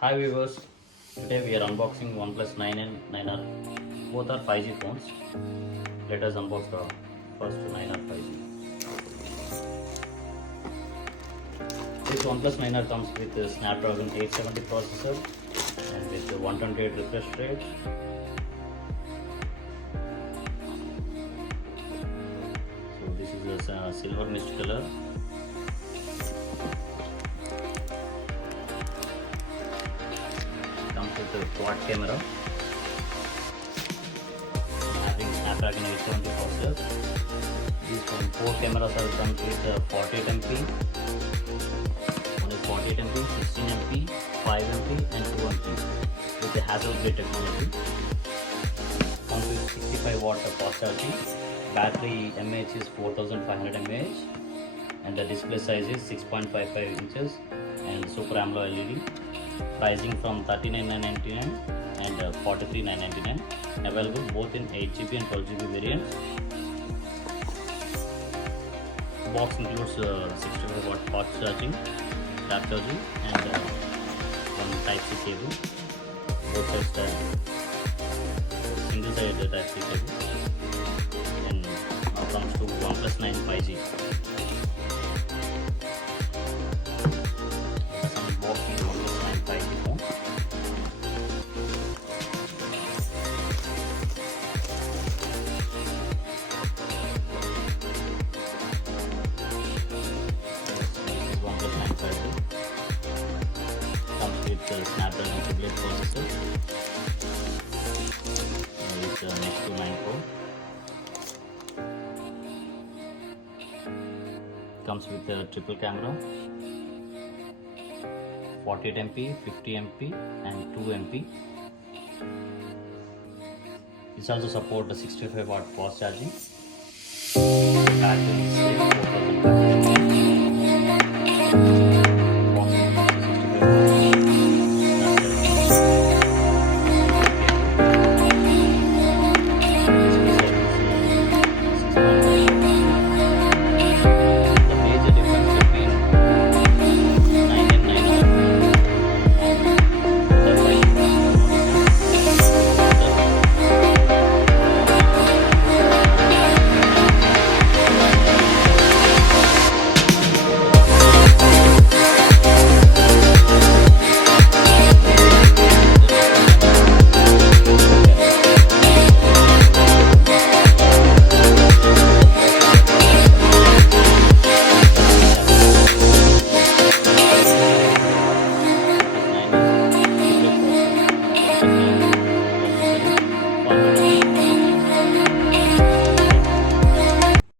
Hi viewers, today we are unboxing Oneplus 9 and 9R. Both are 5G phones. Let us unbox the first 9R 5G. This Oneplus 9R comes with a Snapdragon 870 processor and with 128 refresh rate. So this is a silver mist color. Comes with a quad camera having Snapdragon 870 processor. These four cameras are comes with 48 MP. One is 48 MP, 16 MP, 5 MP and 2 MP with the Hasselblad technology. Comes with 65 watt fast charging. Battery mAh is 4500 mAh and the display size is 6.55 inches and Super AMOLED LED. Pricing from 39,999 and 43,999. Available both in 8GB and 12GB variants. Box includes 65 watt fast charging, tap charging and one Type-C cable. Both sides single side Type-C cable. And now comes to Oneplus 9 5G. Comes with the Snapdragon 888 processor with Next 9 Pro. Comes with a triple camera, 48 MP, 50 MP and 2 MP. This also supports the 65 watt fast charging. Battery is 4500 mAh.